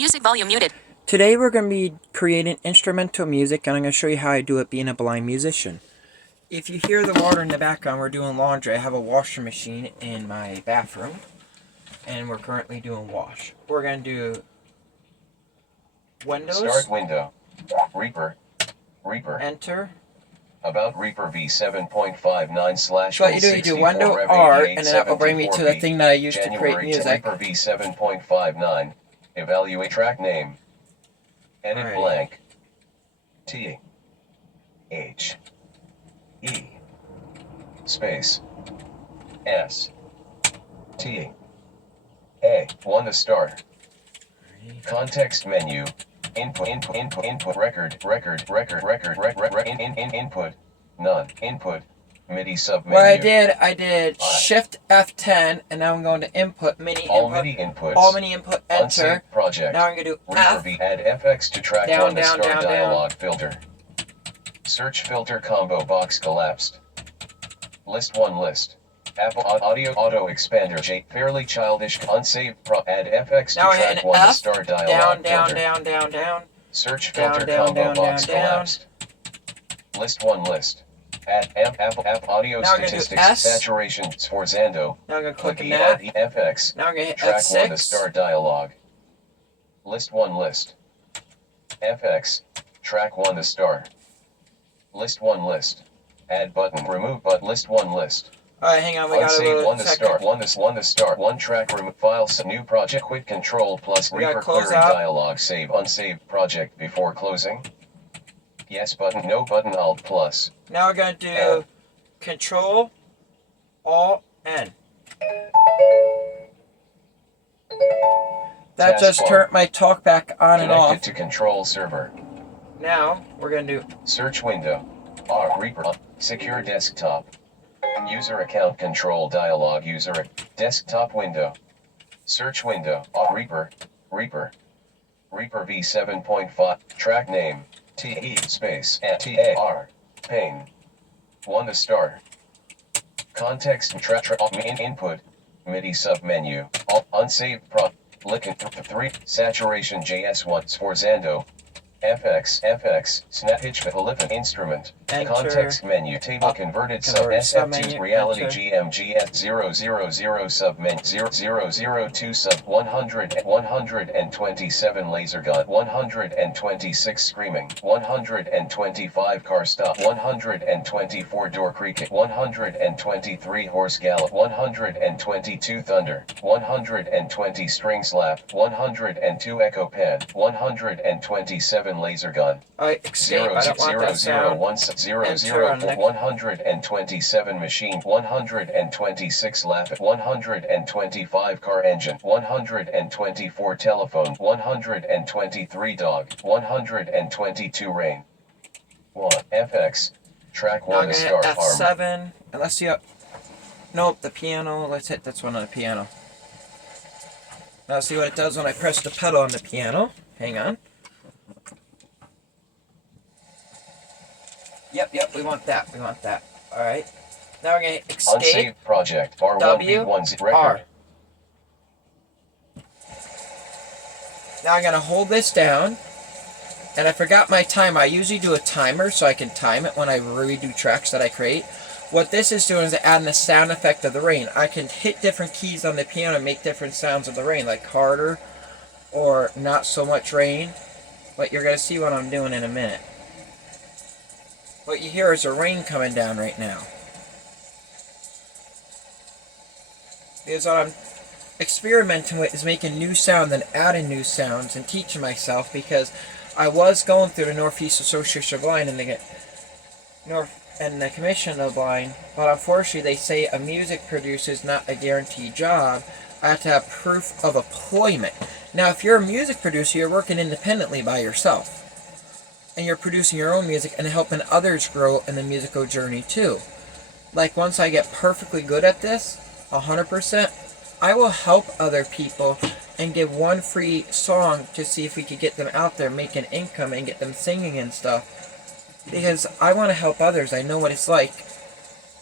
Music volume muted. Today we're going to be creating instrumental music, and I'm going to show you how I do it being a blind musician. If you hear the water in the background, we're doing laundry. I have a washing machine in my bathroom, and we're currently doing wash. We're going to do Windows. Start window. Reaper. Enter. About Reaper v7.59 slash. So what you do, you do Windows R, and then that will bring me to the thing that I use to create music. Reaper v7.59. Evaluate track name. Edit blank. T. H. E. Space. S. T. A. 1 to start. Context menu. Input record input none input MIDI submenu. What I did Shift F10, and now I'm going to input MIDI all input. MIDI inputs. All MIDI input. Enter. Unsaved project. Now I'm going to do F. Add FX to track down, 1 to start dialog filter. Search filter combo box collapsed. List 1 list. Apple Audio Auto Expander J. Fairly childish unsaved add FX to track 1 to start dialog filter. Down. Search filter combo box collapsed. List 1 list. Add Apple Audio now statistics saturation Sforzando. Now I'm going to click add FX. Now I'm going to hit track F6. 1 to start dialog. List 1 list. FX. Track 1 to start. List 1 list. Add button. Remove button. List 1 list. Alright, hang on, we got a little 1 to start. 1 to start. 1 track. Remove files. New project. Quit control plus Reaper clearing dialog. Save unsaved project before closing. Yes button. No button. Alt plus. Now we're going to do Control Alt N. That just turned my talkback on and off. Connected to control server. Now we're going to do search window. Reaper. Secure desktop. User account control dialog. User desktop window. Search window. Reaper v7.5. Track name. T-E space T-A-R. Pane. 1 to start. Context track input. MIDI submenu. Unsaved Licken 3. Saturation JS1 Sforzando. FX, snap pitch with instrument. Enter. Context menu table converted sub SF2 reality GMGS 000 sub menu 002 sub 127 laser gun 126 screaming 125 car stop 124 door creaking 123 horse gallop 122 thunder 120 string slap 102 echo pan 127 laser gun. Escape. I don't want that sound. 127 machine 126 laugh 125 car engine 124 telephone 123 dog 122 rain 1 FX track 1 to start F7 and let's see how nope the piano. Let's hit this one on the piano. Now let's see what it does when I press the pedal on the piano. Hang on. Yep, we want that. Alright. Now we're going to escape. Unsaved project. R1B1 record. R. Now I'm going to hold this down. And I forgot my timer. I usually do a timer so I can time it when I redo tracks that I create. What this is doing is adding the sound effect of the rain. I can hit different keys on the piano and make different sounds of the rain, like harder or not so much rain. But you're going to see what I'm doing in a minute. What you hear is the rain coming down right now. Because what I'm experimenting with is making new sound and adding new sounds and teaching myself, because I was going through the Northeast Association of Blind and the Commission of the Blind, but unfortunately they say a music producer is not a guaranteed job. I have to have proof of employment. Now if you're a music producer, you're working independently by yourself. And you're producing your own music and helping others grow in the musical journey too. Like once I get perfectly good at this, 100%, I will help other people and give one free song to see if we could get them out there making income and get them singing and stuff. Because I want to help others. I know what it's like.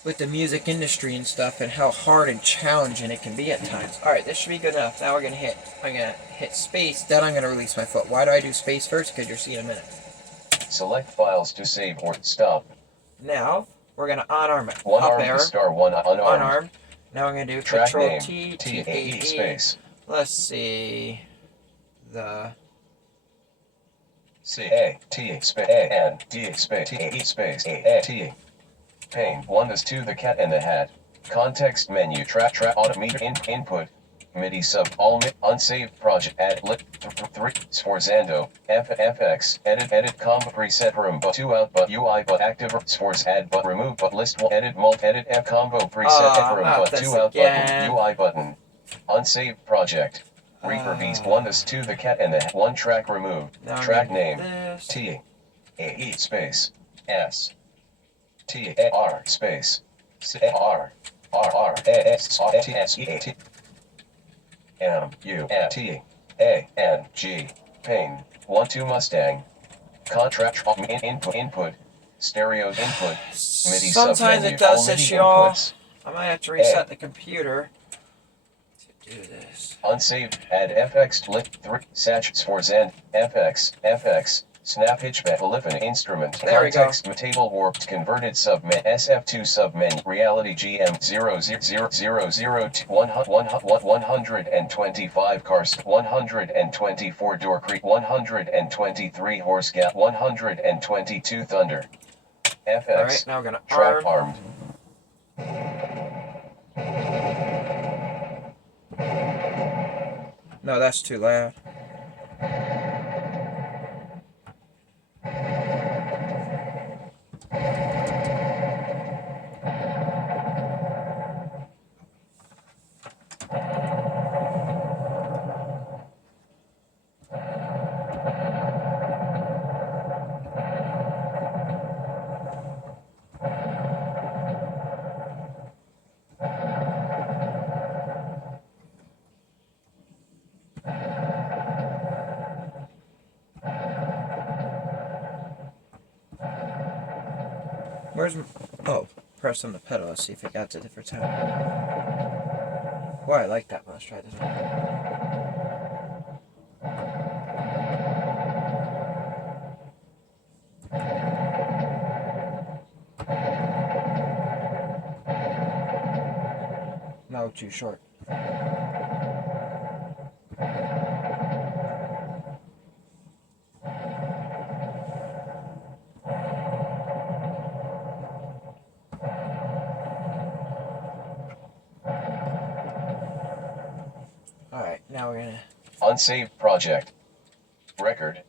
with the music industry and stuff, and how hard and challenging it can be at times. All right, this should be good enough. Now I'm gonna hit space. Then I'm gonna release my foot. Why do I do space first? Because you'll see in a minute. Select files to save or stop. Now we're gonna unarm it. One Up armed arrow, star, one unarmed. unarmed. Now I'm gonna do Track Control name, T, T-A-E T-A-E. space. Let's see. The C-A-T space A-N-D space T-A-E space A-T. Pane 1 is to the cat and the hat. Context menu track auto meter input. MIDI sub all unsaved project add lit 3 Sforzando FX edit combo preset room but 2 out but UI but active Sforz add but remove but list 1 edit multi edit F combo preset room but 2 out button UI button unsaved project Reaper Beast 1 is to the cat and the 1 track removed track name T A E space S T A R space C A R R R A S T S E A T M U T A N G Pane 1 2 Mustang contract input stereo input MIDI sometimes submenu, it does all this, MIDI y'all. inputs. I might have to reset the computer to do this. Unsaved add FX lit 3 Satch Sforzand FX snap hitchback polyphony instrument There context table warped converted submenu SF2 submenu reality GM 125 cars 124 door creek 123 horse gap 122 thunder FX Alright, now we're gonna track arm. No, that's too loud. Where's my... Oh, press on the pedal. Let's see if it got to a different time. Well, I like that one. Let's try this one. No, too short. Alright, now we're gonna... Unsaved project. Record.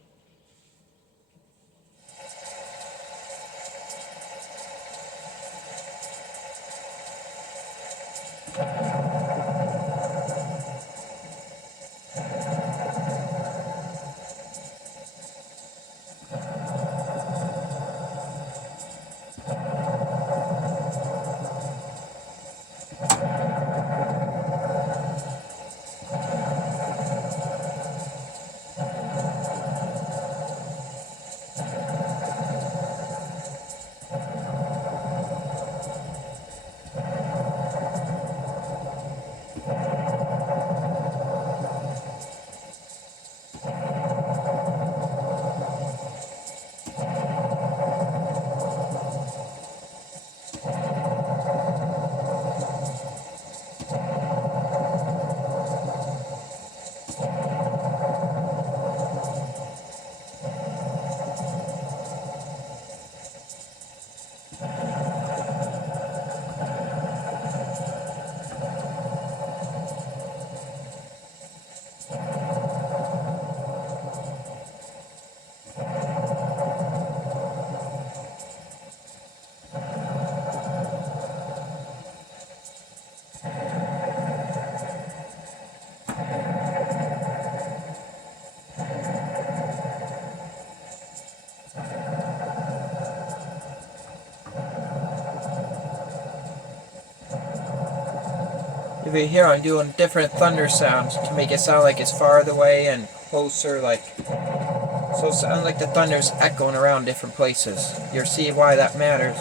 If you hear, I'm doing different thunder sounds to make it sound like it's farther away and closer, like... So it sounds like the thunder's echoing around different places. You'll see why that matters.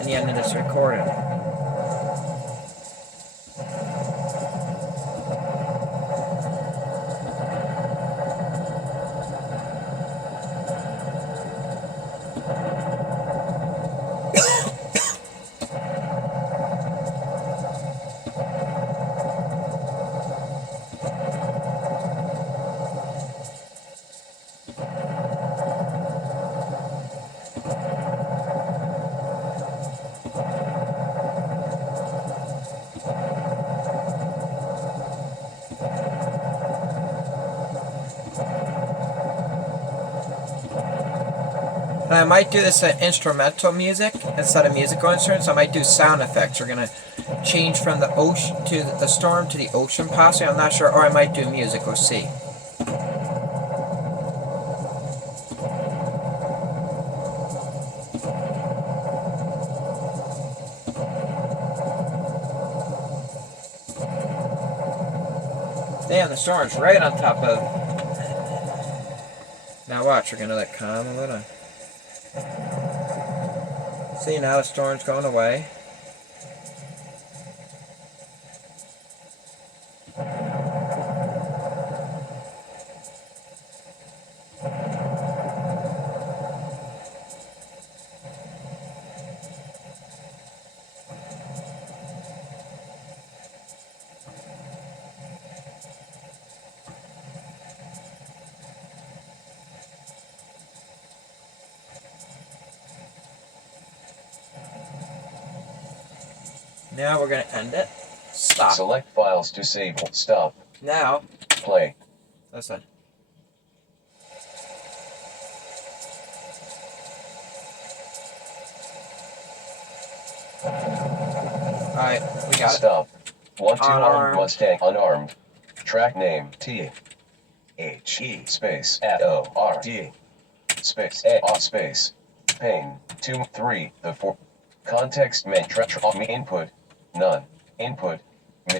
in the end of this recording. And I might do this at instrumental music instead of musical instruments. I might do sound effects. We're gonna change from the ocean to the storm to the ocean, possibly. I'm not sure. Or I might do music. We'll see. Damn, the storm's right on top of. Now watch. We're gonna let calm a little. See, now the storm's going away. Now we're going to end it. Stop. Select files to save. Stop. Now, Play. listen. Alright, we got it. Stop. 1 2 Unarmed. armed Mustang. Unarmed. Track name T H E space F O R D space A R space Pain 2 3 the 4 context me input none input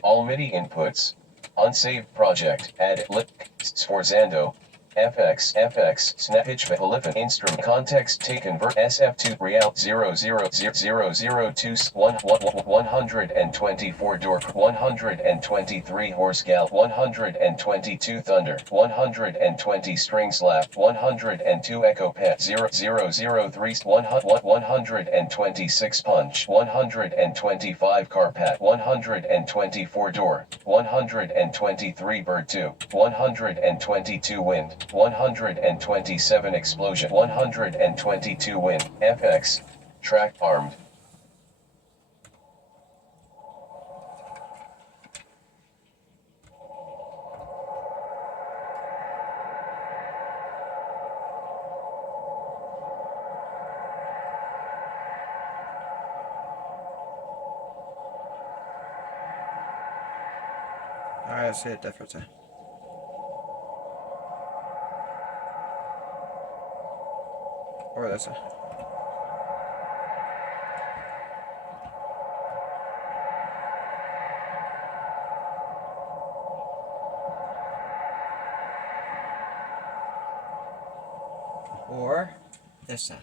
all MIDI inputs unsaved project add lip Sforzando FX Snappitch Polyphon instrument context taken ver SF2 Real 00002 124 Dork 123 Horse Gal 122 Thunder 120 String Slap 102 Echo Pet 0003 126 Punch 125 Carpat 124 Door 123 Bird 2 122 Wind 127 Explosion 122 Wind FX Track armed. Alright, I see a difference. Or this one. Or this one.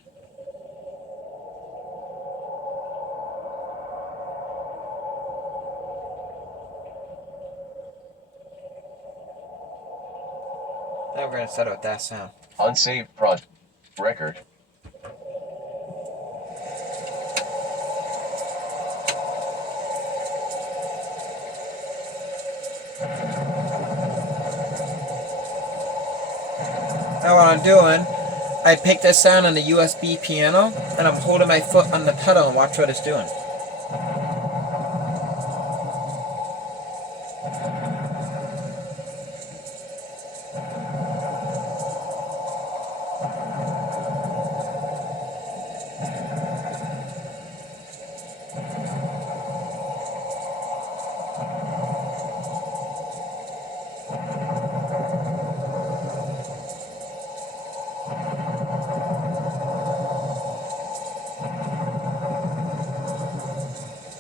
Now we're going to set it with that sound. Unsaved project record. Now what I'm doing, I pick this sound on the USB piano, and I'm holding my foot on the pedal and watch what it's doing.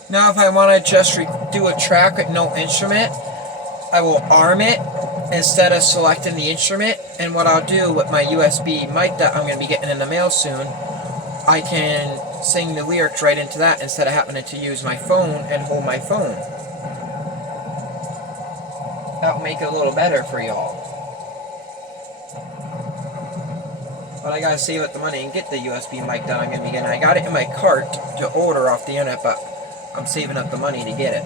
Now if I want to just do a track with no instrument, I will arm it instead of selecting the instrument. And what I'll do with my USB mic that I'm going to be getting in the mail soon, I can sing the lyrics right into that instead of having to use my phone and hold my phone. That'll make it a little better for y'all. But I gotta save up the money and get the USB mic that I'm gonna be getting. I got it in my cart to order off the internet, but I'm saving up the money to get it.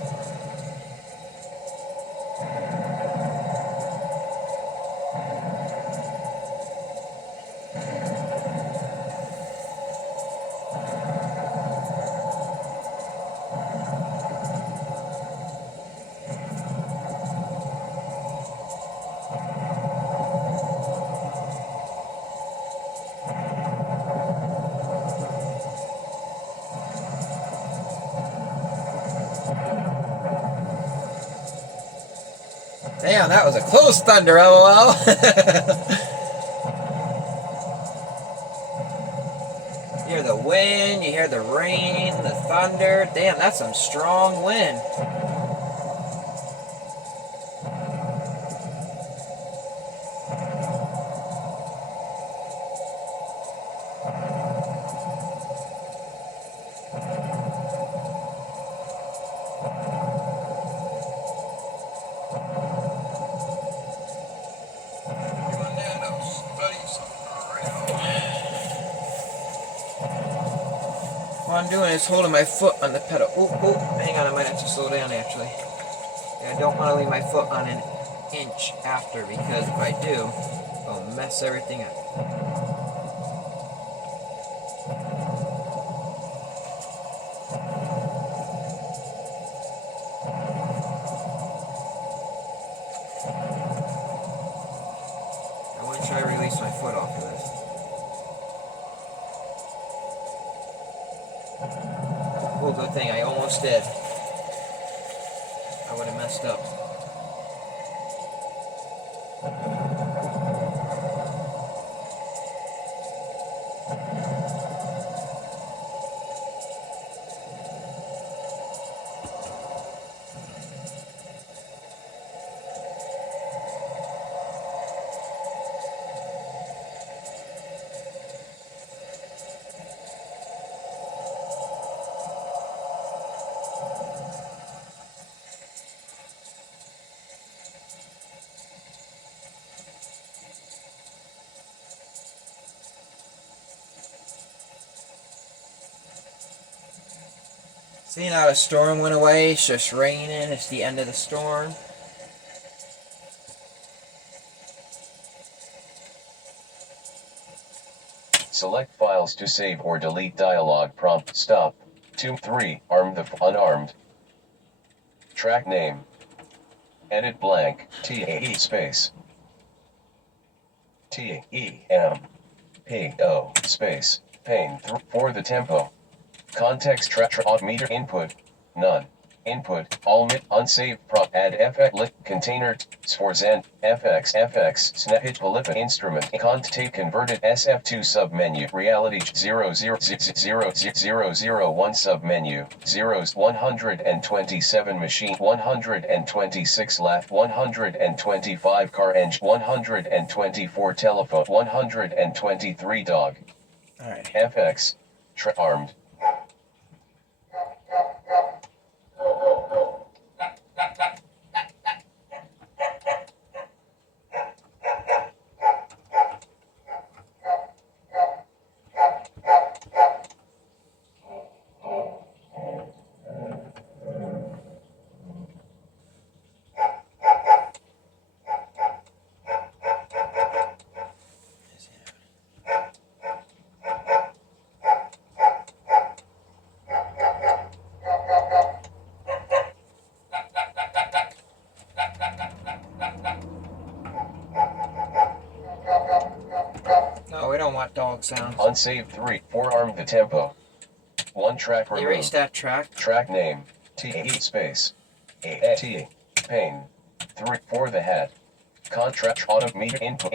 Damn, that was a close thunder, lol. You hear the wind, you hear the rain, the thunder. Damn, that's some strong wind. All I'm doing is holding my foot on the pedal. Oh, hang on, I might have to slow down actually. Yeah, I don't want to leave my foot on an inch after, because if I do, I'll mess everything up. I want to try to release my foot off of this. Oh, good thing, I almost did. I would have messed up. See, now the storm went away, it's just raining, it's the end of the storm. Select files to save or delete dialog prompt. Stop. 2, 3. Armed the unarmed. Track name. Edit blank. TAE space. TEMPO space. Pain for the tempo. Context track odd meter input. None. Input. All mid unsaved prop add FX lit container for Zen FX snap hit polypa instrument cont tape converted SF2 sub menu reality 0000001 sub menu 0s 127 machine 126 lat 125 car engine 124 telephone 123 dog. Alright. FX armed. No, we don't want dog sounds. Unsaved 3. 4 armed the tempo. 1 track removed. Erase that track. Track name. TE space. AT. Pain. 3. 4 the hat. Contract auto meter input.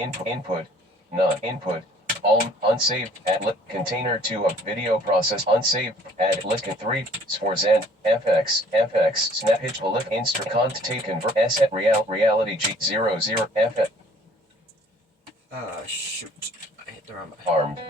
None input. All unsaved add lit container 2 of video process unsaved add lit 3 for Zen FX snap hit polyp instrument cont tape convert asset reality G00 FX. Shoot. I hit the wrong button. Armed.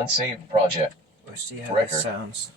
unsaved project. Let's see how Record. this sounds.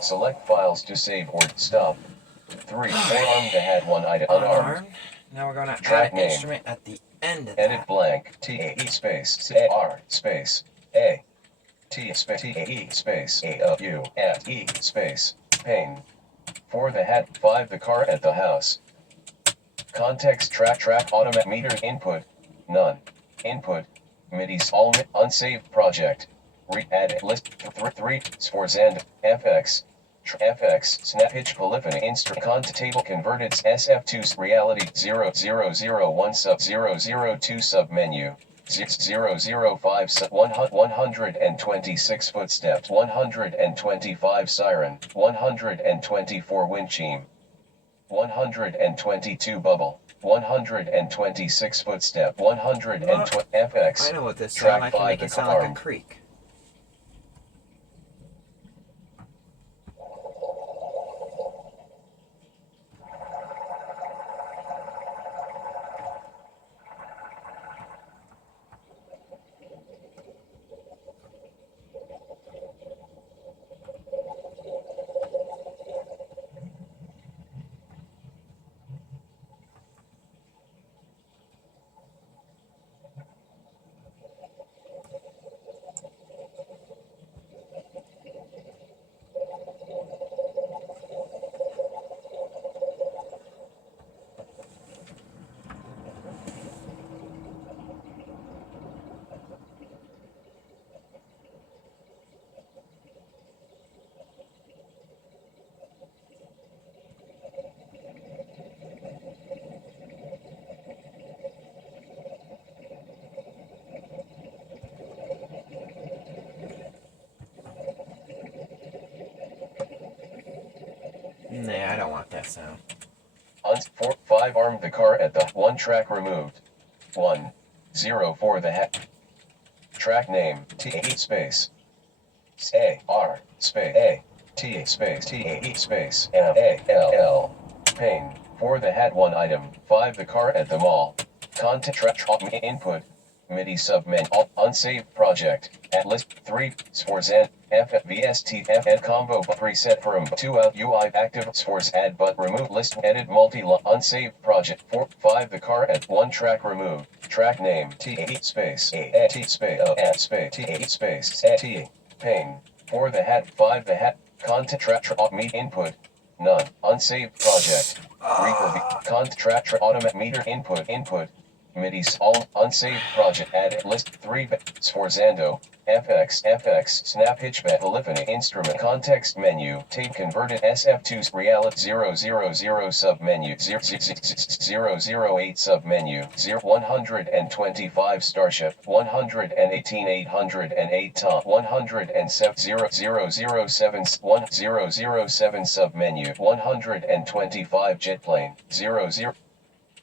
Select files to save or stop. 3. 4 armed to add one item unarmed. Unarmed. Now we're going to add Track an name. instrument at the end of Edit that. blank. TAE space CAR space A. T space TAE space AU at E space pain. 4. The hat. 5. The car at the house. Context track automatic meter input. None. Input. MIDI all unsaved project. Add list 3 Sporzand FX. FX snap pitch polyphony instrument table converted SF2 reality 0001 sub 002 sub menu 005 sub 126 footsteps 125 siren 124 wind chime 122 bubble 126 footstep 120 FX I know what this track sound. I can 5 make the it sound like a armed. creek. Nah, I don't want that sound. 5 armed the car at the 1 track removed. 1. 0 for the hat. Track name T8 space A R space A T space T8 space M A L L. Pain. For the hat 1 item. 5 the car at the mall. Content track input. MIDI submenu. Unsaved project. At list 3. Sforzan. FVST combo preset from 2 out UI active Sforz add but remove list edit multi unsaved project 4 5 the car at 1 track remove track name T8 space A T space space T8 space T pain 4 the hat 5 the hat content track meet input none unsaved project reverb content track automatic meter input MIDI all unsaved project add list 3 Sforzando FX snap hitchback polyphony instrument context menu tape converted SF2 reality 000 submenu 008 submenu 125 starship 118 808 top 107 007 1007 submenu 125 jet plane 00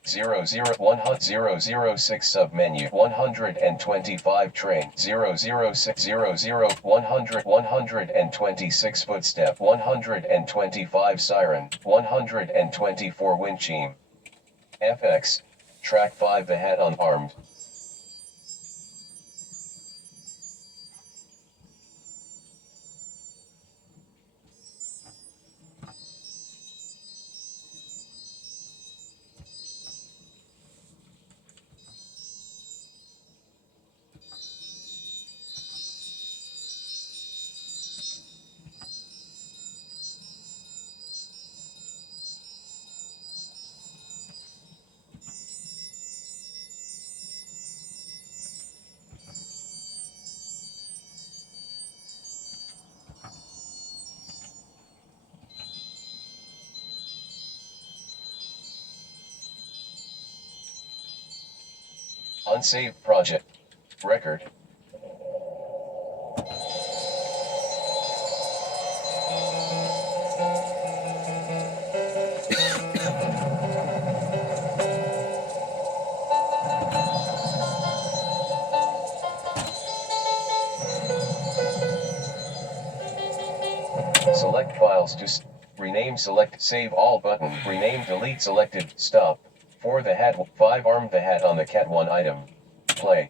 006 submenu 125 train 00600 126 footstep 125 siren 124 wind chime FX track 5 the hat unarmed. Unsaved project record. Select files to rename select save all button rename delete selected stop 4 the hat 5 armed the hat on the cat 1 item play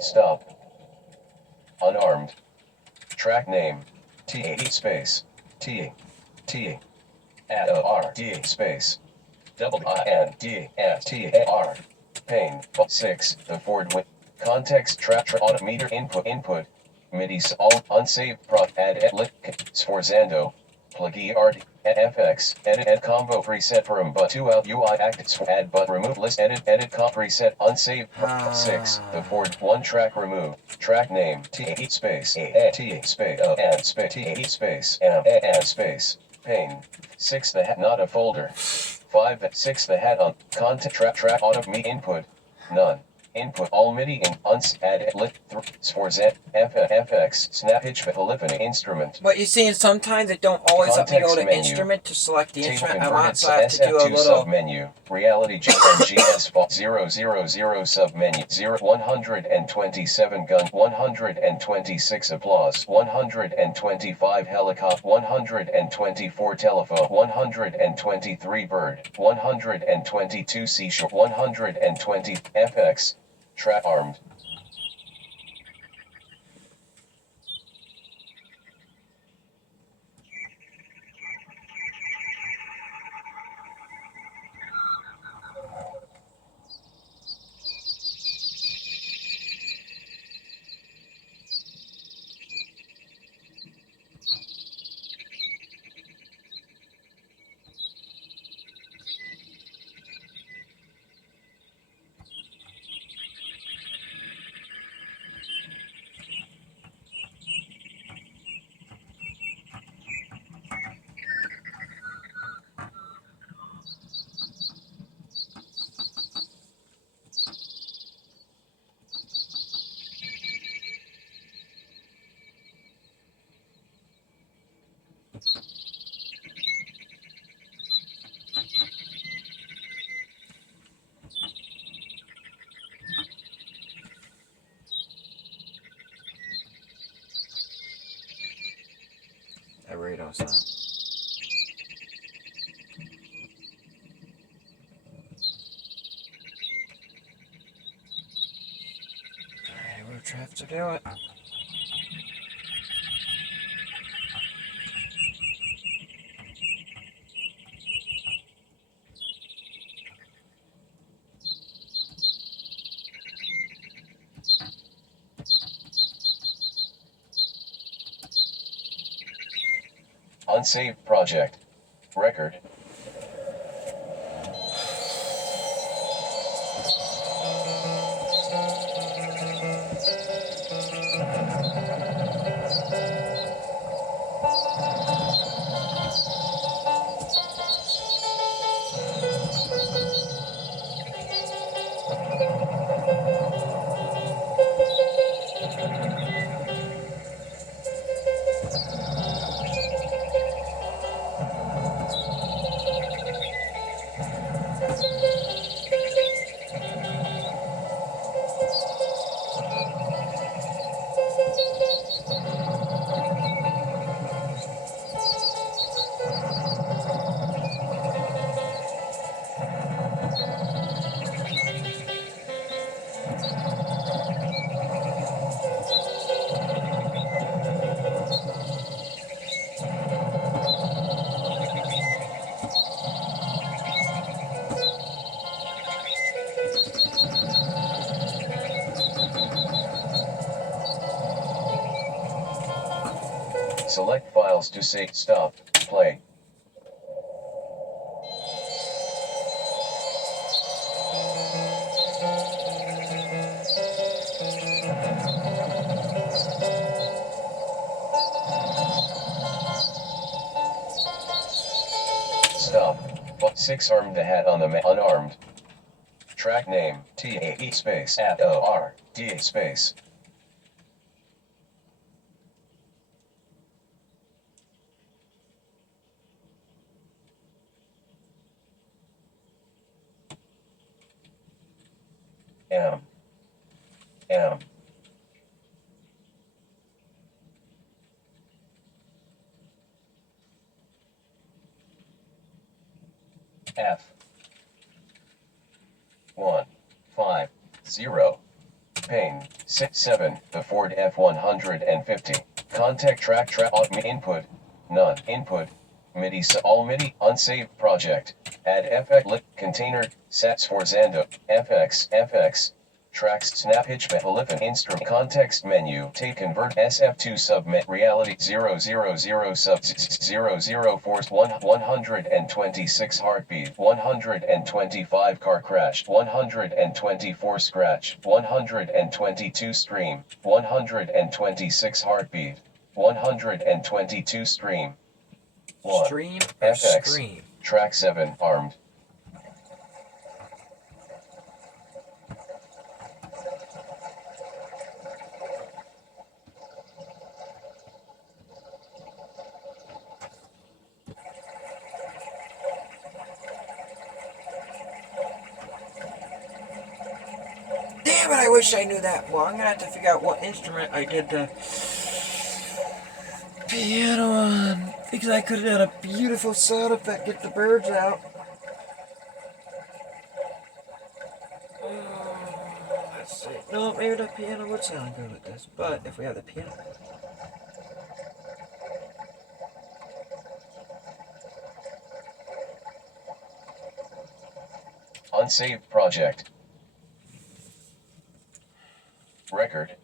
stop unarmed track name T8 space T T at R D space double IND at T R pain 6 the Ford with context track auto meter input MIDI all unsaved prop add lit Sforzando plug ERD FX edit combo preset from but 2 out UI acts add but remove list edit comp preset unsaved 6 the Ford 1 track remove track name T8 space A T space and space T8 space and space pain 6 the hat not a folder 5 6 the hat on content track auto me input none input all MIDI in add lit Sforzan FX snap hitch polyphony instrument. But you see, and sometimes it don't always let me go to menu. instrument to select the Table instrument I converted want, so I have to do a SF2 little. submenu. Reality GMGS 000 submenu 127 gun 126 applause 125 helicopter 124 telephone 123 bird 122 seashore 120 FX track armed. Doritos, huh? Alright, we'll try to do it. Unsaved project. Record. Select files to say stop, play. Stop. But 6 armed the hat on the unarmed. Track name TAE space at OR DA space. M. M. F. 1. 5. 0. Pain. 6. 7. The Ford F-150. Contact track input. None. Input. MIDI all MIDI. Unsaved project. Add FX lit container. Sats for Zando. FX. Tracks snap hitch polyphon instrument context menu take convert SF2 submit reality 000 sub 00 force 126 heartbeat 125 car crash 124 scratch 122 stream 126 heartbeat 122 stream 1 Stream or FX scream? track 7 armed. Damn it, I wish I knew that. Well, I'm gonna have to figure out what instrument I did the piano on. Because I could have done a beautiful sound effect, get the birds out. Let's see. No, maybe the piano would sound good with this. But if we have the piano. Unsaved project. Record.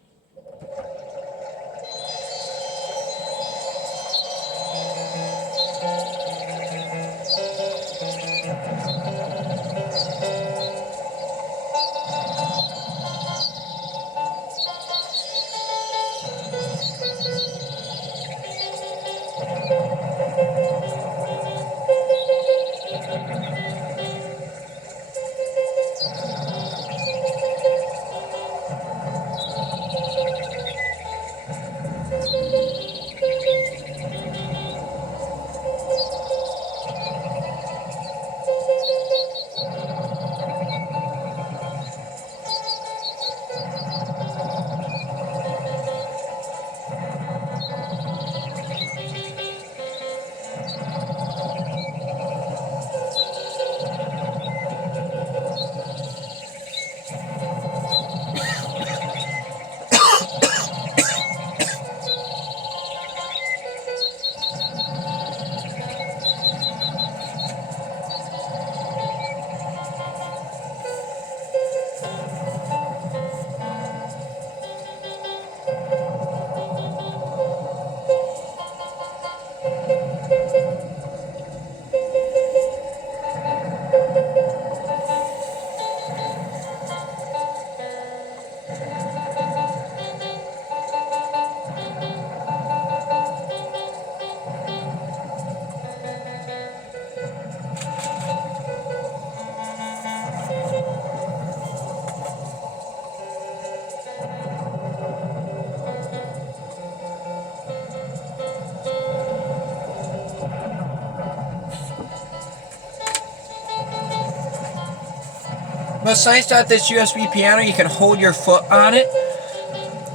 What's nice about this USB piano, you can hold your foot on it,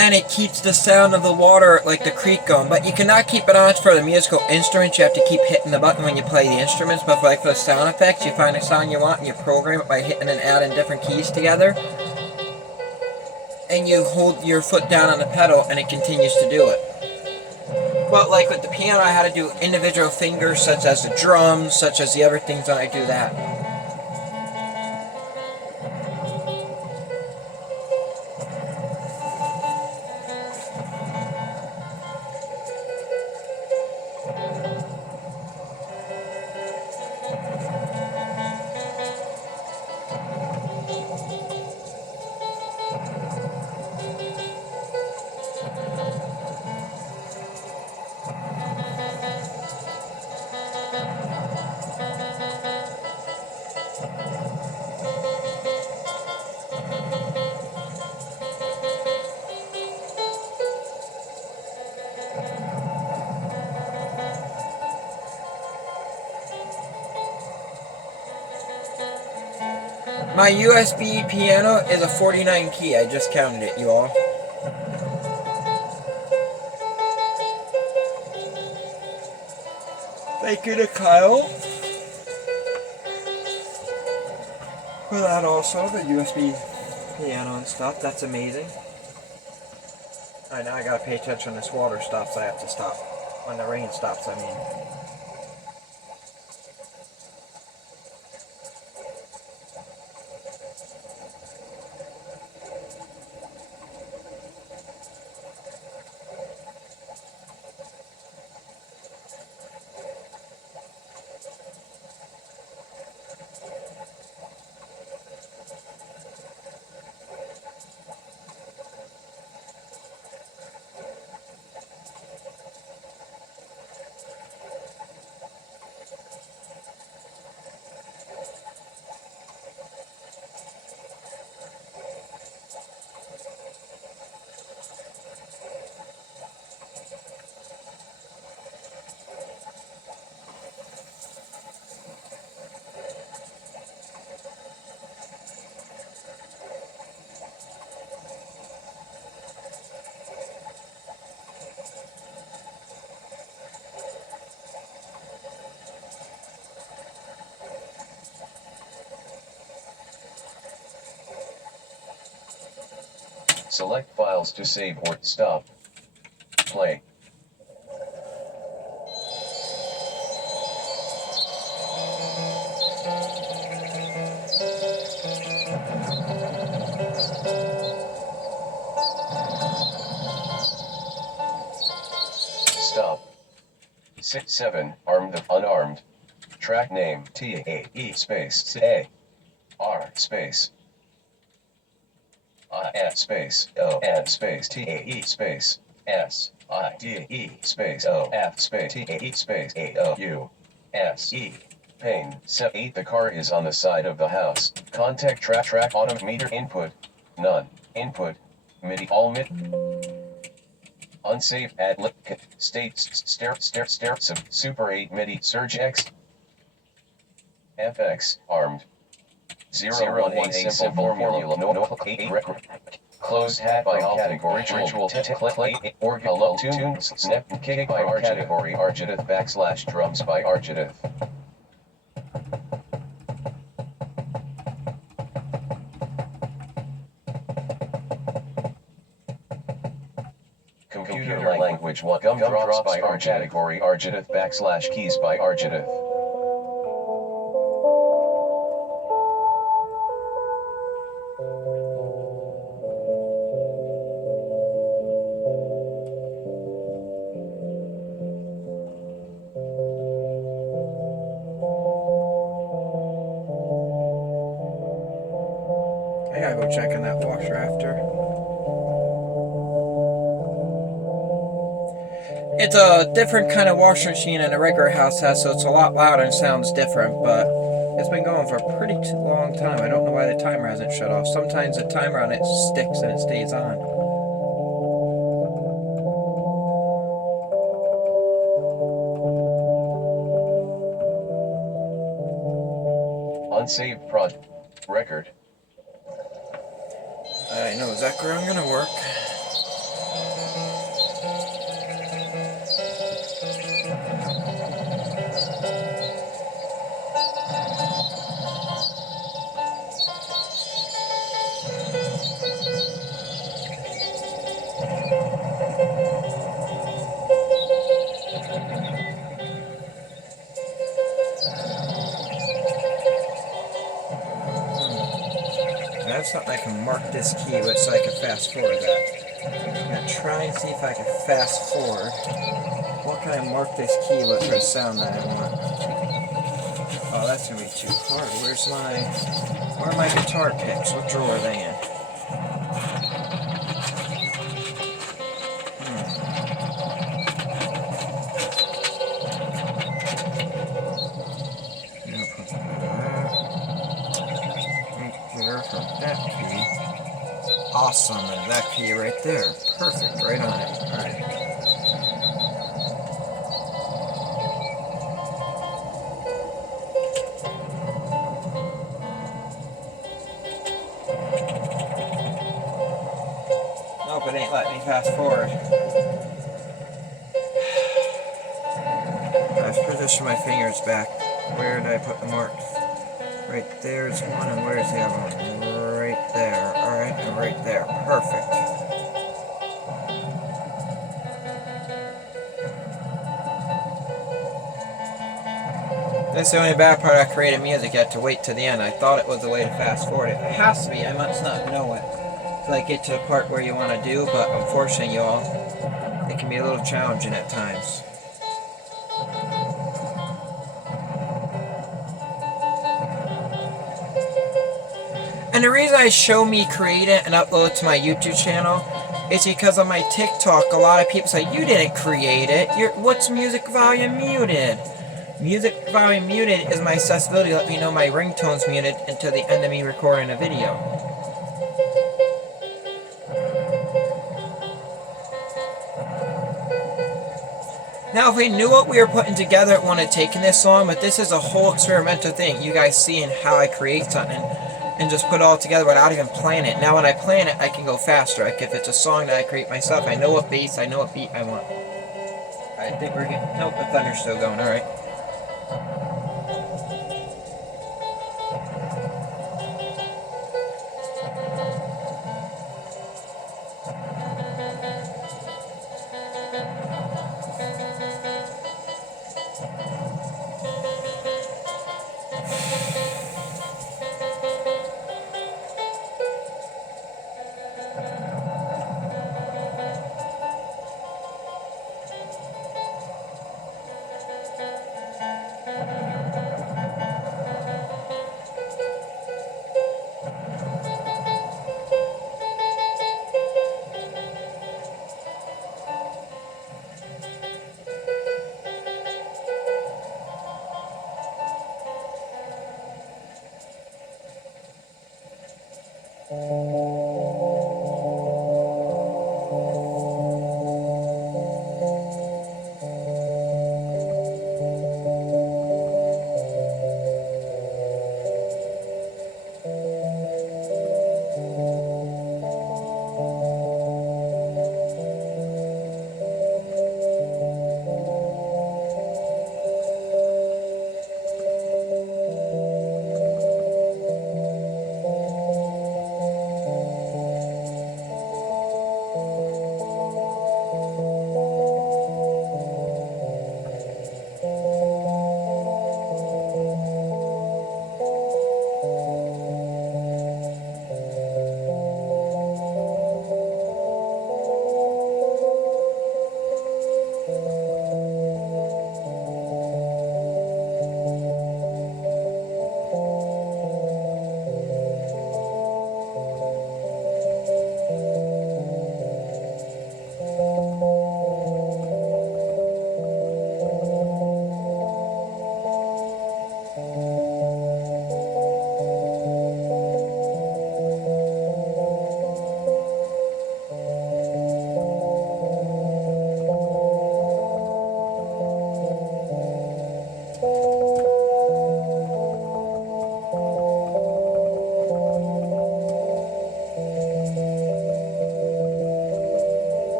and it keeps the sound of the water, like the creek, going. But you cannot keep it on for the musical instruments. You have to keep hitting the button when you play the instruments. But for, like, for the sound effects, you find a sound you want and you program it by hitting and adding different keys together. And you hold your foot down on the pedal and it continues to do it. But like with the piano, I had to do individual fingers, such as the drums, such as the other things, and I do that. My USB piano is a 49 key. I just counted it, you all. Thank you to Kyle for that also, the USB piano and stuff. That's amazing. Alright, now I gotta pay attention when this water stops. I have to stop. When the rain stops, I mean. Select files to save or stop. Play. Stop. 6 7 armed unarmed. Track name TAE space A R space I space O N space TAE space S I D E space O F space TAE space A O U S E. Pane 8. The car is on the side of the house. Contact track auto meter input. None. Input. MIDI all MIDI. Unsafe ad lib states stare super 8 MIDI surge X FX armed 018 simple formula no 8 record closed hat by category ritual click 8 organ tunes snap kick by category Arjudith / drums by Arjudith. Computer language what gumdrops by Arjudith category Arjudith / keys by Arjudith. I gotta go check on that washer after. It's a different kind of washing machine than a regular house has, so it's a lot louder and sounds different, but it's been going for a pretty long time. I don't know why the timer hasn't shut off. Sometimes the timer on it sticks and it stays on. Unsaved prod record I know exactly where I'm gonna work. I have something I can mark this key with so I can fast forward that. I'm gonna try and see if I can fast forward. What can I mark this key with for a sound that I want? Oh, that's gonna be too hard. Where are my guitar picks? What drawer are they in? I'm gonna put that right there for that key. Awesome, and that key right there. Perfect, right on it. Alright. Nope, it ain't letting me fast forward. I've positioned my fingers back. Where did I put the marks? Right there's one, and where's the other one? Right there. Alright, and right there. Perfect. That's the only bad part of creating music. You have to wait to the end. I thought it was a way to fast forward it. It has to be. I must not know it. To like get to the part where you want to do, but unfortunately, y'all, it can be a little challenging at times. And the reason I show me create it and upload it to my YouTube channel is because on my TikTok, a lot of people say, you didn't create it. What's music volume muted? Music volume muted is my accessibility to let me know my ringtone's muted until the end of me recording a video. Now, if we knew what we were putting together, it wouldn't have taken this long, but this is a whole experimental thing. You guys seeing how I create something and just put it all together without even planning it. Now, when I plan it, I can go faster. Like if it's a song that I create myself, I know what bass, I know what beat I want. I think we're getting... Nope, the thunder's still going. Alright.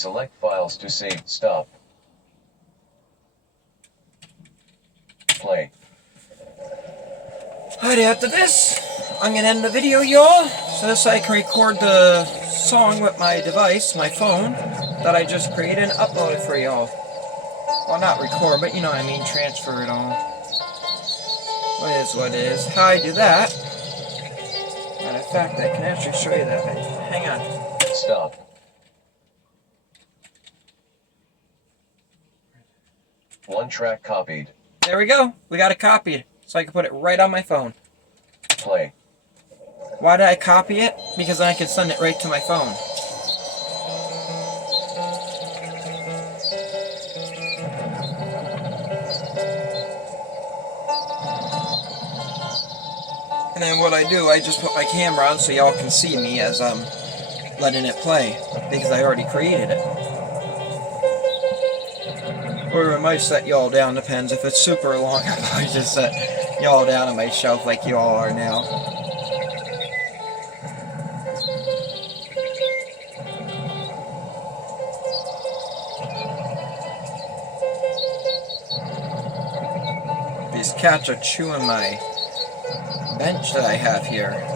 Select files to save. Stop. Play. Alright, after this, I'm gonna end the video, y'all, so this I can record the song with my device, my phone, that I just created and upload it for y'all. Well, not record, but you know what I mean, transfer it all. What it is. How I do that, matter of fact, I can actually show you that. Hang on. Stop. One track copied. There we go. We got it copied, so I can put it right on my phone. Play. Why did I copy it? Because then I can send it right to my phone. And then what I do, I just put my camera on so y'all can see me as I'm letting it play, because I already created it. Or I might set y'all down, depends. If it's super long, I probably just set y'all down on my shelf like you all are now. These cats are chewing my bench that I have here.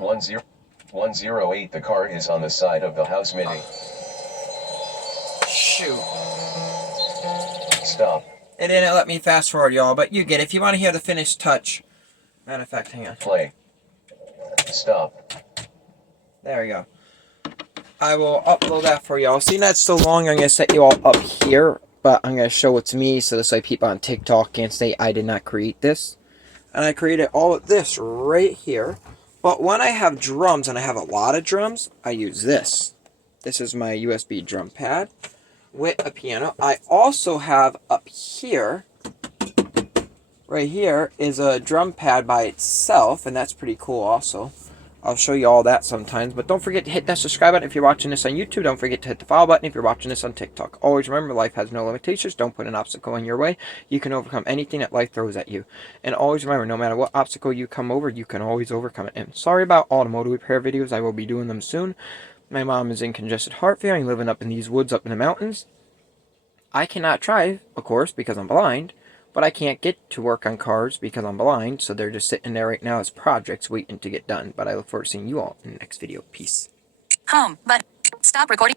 One zero 108. The car is on the side of the house. MIDI. Shoot. Stop. It didn't let me fast forward, y'all, but you get it. If you want to hear the finished touch. Matter of fact, hang on. Play. Stop. There we go. I will upload that for y'all. See, that's so long, I'm going to set you all up here, but I'm going to show it to me so this way people on TikTok can't say I did not create this. And I created all of this right here. But when I have drums, and I have a lot of drums, I use this. This is my USB drum pad with a piano. I also have up here, right here, is a drum pad by itself, and that's pretty cool also. I'll show you all that sometimes, but don't forget to hit that subscribe button if you're watching this on YouTube. Don't forget to hit the follow button if you're watching this on TikTok. Always remember, life has no limitations. Don't put an obstacle in your way. You can overcome anything that life throws at you. And always remember, no matter what obstacle you come over, you can always overcome it. And sorry about automotive repair videos. I will be doing them soon. My mom is in congested heart failure and living up in these woods up in the mountains. I cannot drive, of course, because I'm blind. But I can't get to work on cars because I'm blind, so they're just sitting there right now as projects waiting to get done. But I look forward to seeing you all in the next video. Peace. Home, but stop recording.